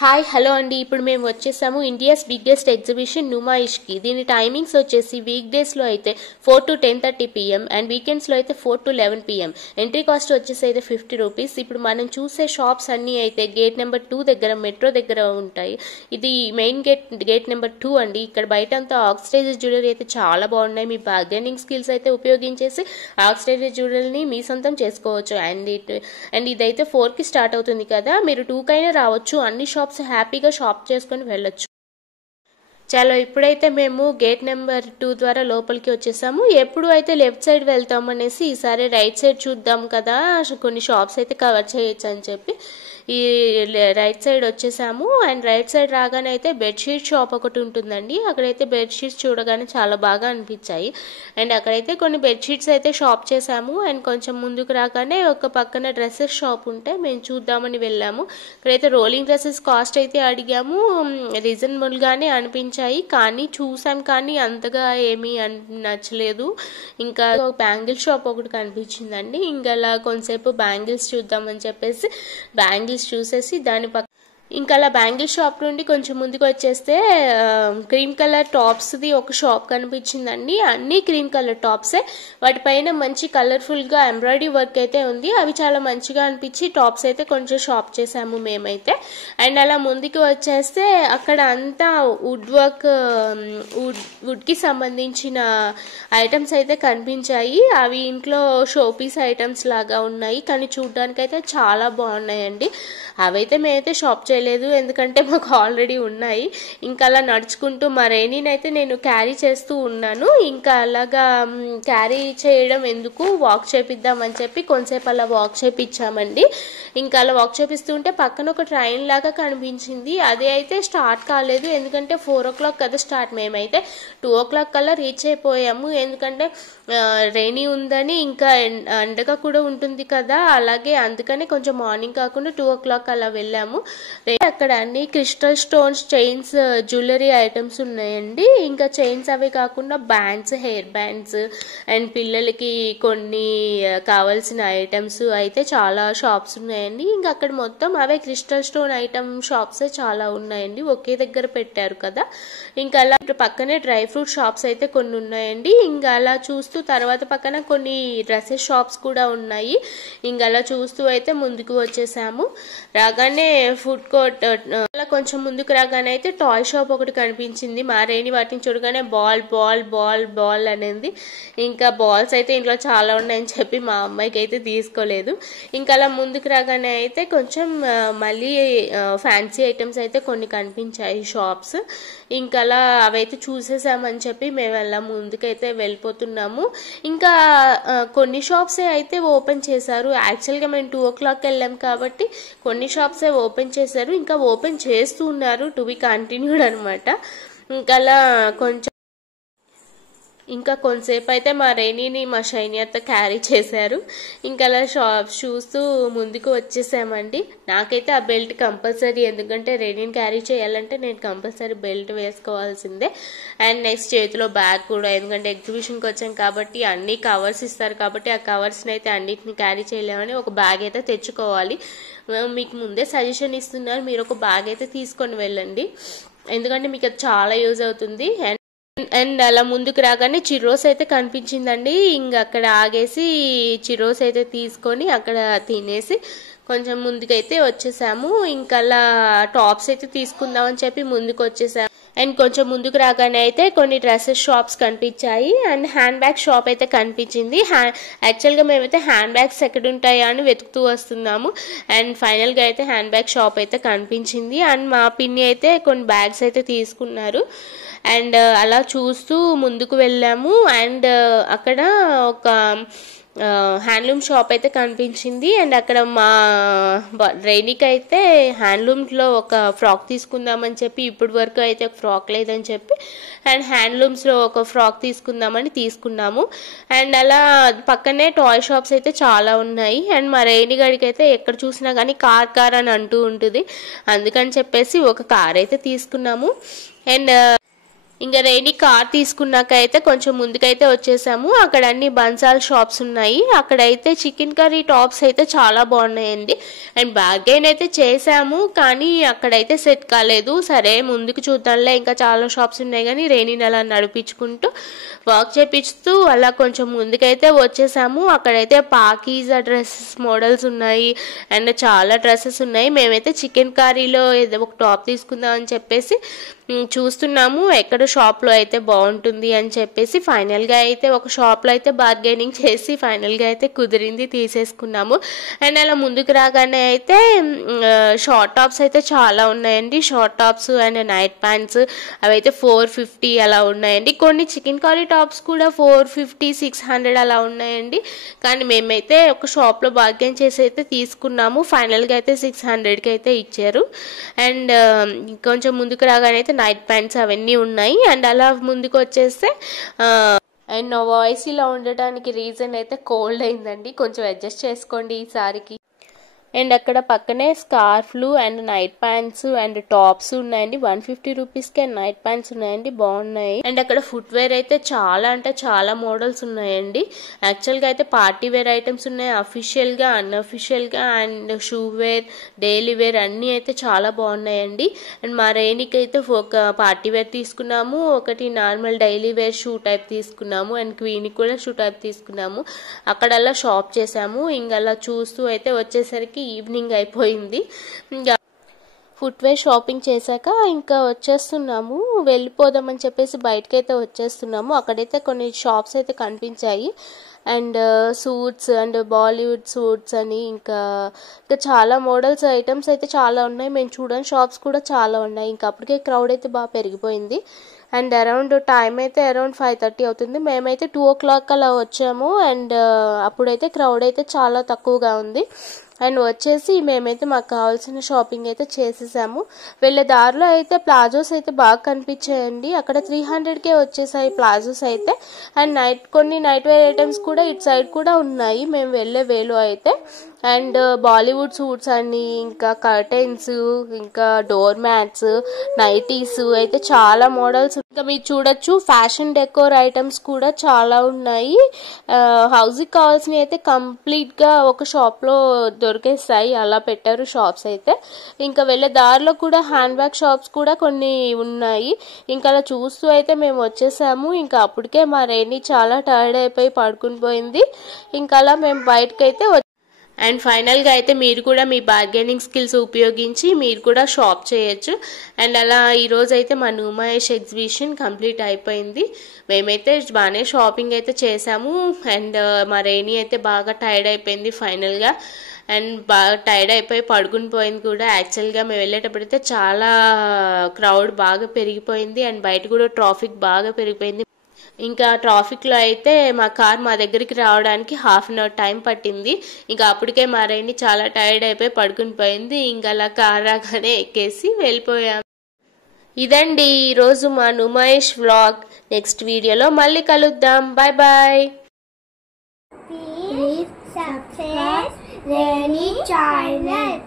Hi hello అండి. ఇప్పుడు మేము వచ్చేసాము ఇండియాస్ బిగ్గెస్ట్ ఎగ్జిబిషన్ నుమాయిష్కి. దీని టైమింగ్స్ వచ్చేసి వీక్ డేస్లో అయితే 4 to 10:30 PM అండ్ వీకెండ్స్లో అయితే 4 to 11 PM. ఎంట్రీ కాస్ట్ వచ్చేసి అయితే 50 రూపీస్. ఇప్పుడు మనం చూసే షాప్స్ అన్నీ అయితే గేట్ నెంబర్ 2 దగ్గర, మెట్రో దగ్గర ఉంటాయి. ఇది మెయిన్ గేట్ నెంబర్ 2 అండి. ఇక్కడ బయట అంతా ఆక్సిడైజ్డ్ జ్యువెలరీ అయితే చాలా బాగున్నాయి. మీ బార్గెనింగ్ స్కిల్స్ అయితే ఉపయోగించేసి ఆక్సిడైజ్డ్ జ్యువెలరీని మీ సొంతం చేసుకోవచ్చు. అండ్ ఇదైతే 4కి స్టార్ట్ అవుతుంది కదా, మీరు 2కైనా రావచ్చు. అన్ని షాప్స్ హ్యాపీగా షాప్ చేసుకొని వెళ్ళొచ్చు. చలో ఇప్పుడైతే మేము గేట్ నెంబర్ 2 ద్వారా లోపలికి వచ్చేసాము. ఎప్పుడు అయితే లెఫ్ట్ సైడ్ వెళ్తాం అనేసి ఈసారి రైట్ సైడ్ చూద్దాం కదా, కొన్ని షాప్స్ అయితే కవర్ చేయొచ్చు అని చెప్పి ఈ రైట్ సైడ్ వచ్చేసాము. అండ్ రైట్ సైడ్ రాగానే అయితే బెడ్షీట్ షాప్ ఒకటి ఉంటుందండి. అక్కడైతే బెడ్షీట్స్ చూడగానే చాలా బాగా అనిపించాయి. అండ్ అక్కడైతే కొన్ని బెడ్షీట్స్ అయితే షాప్ చేసాము. అండ్ కొంచెం ముందుకు రాగానే ఒక పక్కన డ్రెస్సెస్ షాప్ ఉంటే మేము చూద్దామని వెళ్ళాము. ఇక్కడైతే రోలింగ్ డ్రెస్సెస్ కాస్ట్ అయితే అడిగాము. రీజనబుల్గానే అనిపించాయి, కానీ చూసాం కానీ అంతగా ఏమీ నచ్చలేదు. ఇంకా బ్యాంగిల్ షాప్ ఒకటి కనిపించిందండి. ఇంకా అలా కొంతసేపు బ్యాంగిల్స్ చూద్దామని చెప్పేసి బ్యాంగిల్స్ చూసేసి దాని పక్క ఇంకా అలా బ్యాంగిల్ షాప్ నుండి కొంచెం ముందుకు వచ్చేస్తే క్రీమ్ కలర్ టాప్స్ది ఒక షాప్ కనిపించిందండి. అన్ని క్రీమ్ కలర్ టాప్సే, వాటిపైన మంచి కలర్ఫుల్గా ఎంబ్రాయిడరీ వర్క్ అయితే ఉంది. అవి చాలా మంచిగా అనిపించి టాప్స్ అయితే కొంచెం షాప్ చేసాము మేమైతే. అండ్ అలా ముందుకు వచ్చేస్తే అక్కడ అంతా వుడ్ వర్క్, వుడ్కి సంబంధించిన ఐటమ్స్ అయితే కనిపించాయి. అవి ఇంట్లో షోపీస్ ఐటమ్స్ లాగా ఉన్నాయి, కానీ చూడడానికి అయితే చాలా బాగున్నాయండి. అవైతే మేమైతే షాప్ చేయలేదు, ఎందుకంటే మాకు ఆల్రెడీ ఉన్నాయి. ఇంకా అలా నడుచుకుంటూ మా రైనీనైతే నేను క్యారీ చేస్తూ ఉన్నాను. ఇంకా అలాగా క్యారీ చేయడం ఎందుకు, వాక్ చేపిద్దామని చెప్పి కొంతసేపు అలా వాక్ చేపించామండి. ఇంకా అలా వాక్ చేపిస్తుంటే పక్కన ఒక ట్రైన్ లాగా కనిపించింది. అది అయితే స్టార్ట్ కాలేదు, ఎందుకంటే 4 o'clock కదా స్టార్ట్. మేమైతే 2 o'clock కల్లా రీచ్ అయిపోయాము, ఎందుకంటే రైనీ ఉందని, ఇంకా ఎండగా కూడా ఉంటుంది కదా, అలాగే అందుకని కొంచెం మార్నింగ్ కాకుండా 2 o'clock అలా వెళ్ళాము. అక్కడ అన్ని crystal stones, chains, jewellery items ఉన్నాయండి. ఇంకా చైన్స్ అవే కాకుండా బ్యాండ్స్, హెయిర్ బ్యాండ్స్ అండ్ పిల్లలకి కొన్ని కావాల్సిన ఐటమ్స్ అయితే చాలా షాప్స్ ఉన్నాయండి. ఇంకా అక్కడ మొత్తం అవే క్రిస్టల్ స్టోన్ ఐటమ్ షాప్సే చాలా ఉన్నాయండి, ఒకే దగ్గర పెట్టారు కదా. ఇంకా అలా పక్కనే డ్రై ఫ్రూట్ షాప్స్ అయితే కొన్ని ఉన్నాయండి. ఇంకా అలా చూస్తూ తర్వాత పక్కన కొన్ని డ్రెస్సెస్ షాప్స్ కూడా ఉన్నాయి. ఇంకా అలా చూస్తూ అయితే ముందుకు వచ్చేసాము. రాగానే ఫుడ్ కోర్ట్, అలా కొంచెం ముందుకు రాగానే అయితే టాయ్ షాప్ ఒకటి కనిపించింది. మా రేణి వాటిని చూడగానే బాల్ బాల్ బాల్ బాల్ అనేది. ఇంకా బాల్స్ అయితే ఇంట్లో చాలా ఉన్నాయని చెప్పి మా అమ్మాయికి అయితే తీసుకోలేదు. ఇంకా అలా ముందుకు రాగానే అయితే కొంచెం మళ్ళీ ఫ్యాన్సీ ఐటమ్స్ అయితే కొన్ని కనిపించాయి షాప్స్. ఇంకా అలా అవైతే చూసేసామని చెప్పి మేము అలా ముందుకైతే వెళ్ళిపోతున్నాము. ఇంకా కొన్ని షాప్సే అయితే ఓపెన్ చేశారు. యాక్చువల్గా మేము 2 o'clock వెళ్ళాం కాబట్టి కొన్ని షాప్సే ఓపెన్ చేశారు, ఇంకా ఓపెన్ చేస్తూ ఉన్నారు, టు బి కంటిన్యూడ్ అనమాట. ఇంకా అలా ఇంకా కొంతసేపు అయితే మా రైనీని మా షైనీ అత్త క్యారీ చేశారు. ఇంకా అలా షాప్స్ చూస్తూ ముందుకు వచ్చేసామండి. నాకైతే ఆ బెల్ట్ కంపల్సరీ, ఎందుకంటే రైనీని క్యారీ చేయాలంటే నేను కంపల్సరీ బెల్ట్ వేసుకోవాల్సిందే. అండ్ నెక్స్ట్ చేతిలో బ్యాగ్ కూడా, ఎందుకంటే ఎగ్జిబిషన్కి వచ్చాం కాబట్టి అన్ని కవర్స్ ఇస్తారు కాబట్టి ఆ కవర్స్ని అయితే అన్నిటిని క్యారీ చేయలేమని ఒక బ్యాగ్ అయితే తెచ్చుకోవాలి. మీకు ముందే సజెషన్ ఇస్తున్నారు, మీరు ఒక బ్యాగ్ అయితే తీసుకొని వెళ్ళండి, ఎందుకంటే మీకు అది చాలా యూజ్ అవుతుంది. అండ్ అలా ముందుకు రాగానే చిర్రోస్ అయితే కనిపించిందండి. ఇంకా అక్కడ ఆగేసి చిర్రోస్ అయితే తీసుకొని అక్కడ తినేసి కొంచెం ముందుకైతే వచ్చేసాము. ఇంకా అలా టాప్స్ అయితే తీసుకుందామని చెప్పి ముందుకు వచ్చేసాము. అండ్ కొంచెం ముందుకు రాగానే అయితే కొన్ని డ్రెస్సెస్ షాప్స్ కనిపించాయి. అండ్ హ్యాండ్ బ్యాగ్ షాప్ అయితే కనిపించింది. యాక్చువల్గా మేమైతే హ్యాండ్ బ్యాగ్స్ ఎక్కడ ఉంటాయా అని వెతుకుతూ వస్తున్నాము. అండ్ ఫైనల్గా అయితే హ్యాండ్ బ్యాగ్ షాప్ అయితే కనిపించింది. అండ్ మా పిన్ని అయితే కొన్ని బ్యాగ్స్ అయితే తీసుకున్నారు. అండ్ అలా చూస్తూ ముందుకు వెళ్ళాము. అండ్ అక్కడ ఒక హ్యాండ్లూమ్ షాప్ అయితే కనిపించింది. అండ్ అక్కడ మా రైనీకి అయితే హ్యాండ్లూమ్స్లో ఒక ఫ్రాక్ తీసుకుందామని చెప్పి, ఇప్పటి వరకు అయితే ఒక ఫ్రాక్ లేదని చెప్పి అండ్ హ్యాండ్లూమ్స్లో ఒక ఫ్రాక్ తీసుకుందామని తీసుకున్నాము. అండ్ అలా పక్కనే టాయ్ షాప్స్ అయితే చాలా ఉన్నాయి. అండ్ మా రైనీ గడికి అయితే ఎక్కడ చూసినా కానీ కార్ అని అంటూ ఉంటుంది, అందుకని చెప్పేసి ఒక కార్ అయితే తీసుకున్నాము. అండ్ ఇంకా రైనీ కార్ తీసుకున్నాక అయితే కొంచెం ముందుకైతే వచ్చేసాము. అక్కడ అన్ని బన్సాల్ షాప్స్ ఉన్నాయి. అక్కడైతే చికెన్ కర్రీ టాప్స్ అయితే చాలా బాగున్నాయండి. అండ్ బార్గెన్ అయితే చేసాము, కానీ అక్కడైతే సెట్ కాలేదు. సరే ముందుకు చూద్దాంలే, ఇంకా చాలా షాప్స్ ఉన్నాయి కానీ రైనీని అలా నడిపించుకుంటూ వర్క్ చేపిస్తూ అలా కొంచెం ముందుకైతే వచ్చేసాము. అక్కడైతే పాకీజా డ్రెస్సెస్ మోడల్స్ ఉన్నాయి అండ్ చాలా డ్రెస్సెస్ ఉన్నాయి. మేమైతే చికెన్ కర్రీలో ఏదో ఒక టాప్ తీసుకుందాం అని చెప్పేసి చూస్తున్నాము ఎక్కడ షాప్లో అయితే బాగుంటుంది అని చెప్పేసి ఫైనల్గా అయితే ఒక షాప్లో అయితే బార్గెనింగ్ చేసి ఫైనల్గా అయితే కుదిరింది, తీసేసుకున్నాము. అండ్ అలా ముందుకు రాగానే అయితే షార్ట్ టాప్స్ అయితే చాలా ఉన్నాయండి. Short tops and night pants అవైతే 450 అలా ఉన్నాయండి. కొన్ని చికెన్ కర్రీ టాప్స్ కూడా 450, 600 అలా ఉన్నాయండి. కానీ మేమైతే ఒక షాప్లో బార్గెన్ చేసి అయితే తీసుకున్నాము. ఫైనల్గా అయితే 600కి అయితే ఇచ్చారు. అండ్ కొంచెం ముందుకు రాగానే అయితే నైట్ ప్యాంట్స్ అవన్నీ ఉన్నాయి. అండ్ అలా ముందుకు వచ్చేస్తే అండ్ నా వాయిస్ ఇలా ఉండటానికి రీజన్ అయితే కోల్డ్ అయిందండి, కొంచెం అడ్జస్ట్ చేసుకోండి ఈసారికి. అండ్ అక్కడ పక్కనే స్కార్ఫ్లు and night pants and tops ఉన్నాయండి. 150 రూపీస్కి అండ్ నైట్ ప్యాంట్స్ ఉన్నాయండి, బాగున్నాయి. అండ్ అక్కడ ఫుట్వేర్ అయితే చాలా అంటే చాలా మోడల్స్ ఉన్నాయండి. యాక్చువల్గా అయితే పార్టీ వేర్ ఐటమ్స్ ఉన్నాయి, అఫీషియల్గా అన్అఫీషియల్గా and shoe wear, daily wear అన్నీ అయితే చాలా బాగున్నాయండి. అండ్ మా రైనీకి అయితే ఒక పార్టీ వేర్ తీసుకున్నాము, ఒకటి normal daily wear shoe type తీసుకున్నాము అండ్ క్వీన్కి కూడా షూ టైప్ తీసుకున్నాము. అక్కడల్లా షాప్ చేసాము. ఇంకలా చూస్తూ అయితే వచ్చేసరికి ఈవినింగ్ అయిపోయింది. ఇంకా ఫుట్వేర్ షాపింగ్ చేశాక ఇంకా వచ్చేస్తున్నాము, వెళ్ళిపోదామని చెప్పేసి బయటకైతే వచ్చేస్తున్నాము. అక్కడైతే కొన్ని షాప్స్ అయితే కనిపించాయి. And suits and Bollywood suits అని ఇంకా చాలా మోడల్స్ ఐటమ్స్ అయితే చాలా ఉన్నాయి. మేము చూడని షాప్స్ కూడా చాలా ఉన్నాయి. ఇంకా అప్పటికే క్రౌడ్ అయితే బాగా పెరిగిపోయింది. అండ్ అరౌండ్ టైం అయితే అరౌండ్ 5:30 అవుతుంది. మేమైతే 2 o'clock అలా వచ్చాము. అండ్ అప్పుడైతే క్రౌడ్ అయితే చాలా తక్కువగా ఉంది. అండ్ వచ్చేసి మేమైతే మాకు కావాల్సిన షాపింగ్ అయితే చేసేసాము. వెళ్ళే దారిలో అయితే ప్లాజోస్ అయితే బాగా కనిపించాయండి. అక్కడ 300కే వచ్చేసాయి ప్లాజోస్ అయితే. అండ్ కొన్ని నైట్ వేర్ ఐటమ్స్ కూడా ఇటు సైడ్ కూడా ఉన్నాయి మేము వెళ్ళే వేలో అయితే. అండ్ బాలీవుడ్ సూట్స్ అని ఇంకా కర్టెన్స్ ఇంకా డోర్ మ్యాట్స్, నైటీస్ అయితే చాలా మోడల్స్. ఇంకా మీరు చూడొచ్చు ఫ్యాషన్ డెకోర్ ఐటమ్స్ కూడా చాలా ఉన్నాయి. హౌస్కి కావాల్సినవి అయితే కంప్లీట్గా ఒక షాప్లో దొరికేస్తాయి, అలా పెట్టారు షాప్స్ అయితే. ఇంకా వెళ్ళే దారిలో కూడా హ్యాండ్ బ్యాగ్ షాప్స్ కూడా కొన్ని ఉన్నాయి. ఇంకా అలా చూస్తూ అయితే మేము వచ్చేసాము. ఇంకా అప్పటికే మా రైనీ చాలా టైర్డ్ అయిపోయి పడుకుని పోయింది. ఇంకా అలా మేము బయటకైతే అండ్ ఫైనల్గా అయితే మీరు కూడా మీ బార్గెనింగ్ స్కిల్స్ ఉపయోగించి మీరు కూడా షాప్ చేయొచ్చు. అండ్ అలా ఈరోజు అయితే మా నుమాయిష్ ఎగ్జిబిషన్ కంప్లీట్ అయిపోయింది. మేమైతే బాగానే షాపింగ్ అయితే చేసాము. అండ్ మా రైనీ అయితే బాగా టైర్డ్ అయిపోయింది ఫైనల్గా. అండ్ బాగా టైర్డ్ అయిపోయి పడుకుని పోయింది కూడా. యాక్చువల్గా మేము వెళ్ళేటప్పుడైతే చాలా క్రౌడ్ బాగా పెరిగిపోయింది అండ్ బయట కూడా ట్రాఫిక్ బాగా పెరిగిపోయింది. ఇంకా ట్రాఫిక్లో అయితే మా కార్ మా దగ్గరికి రావడానికి 1/2 hour టైం పట్టింది. ఇంకా అప్పటికే మా రైని చాలా టైర్డ్ అయిపోయి పడుకుని పోయింది. ఇంకా అలా కార్ రాగానే ఎక్కేసి వెళ్ళిపోయాం. ఇదండి ఈరోజు మా నుమాయిష్ వ్లాగ్. నెక్స్ట్ వీడియోలో మళ్ళీ కలుద్దాం. Bye bye. Please subscribe Rainy channel.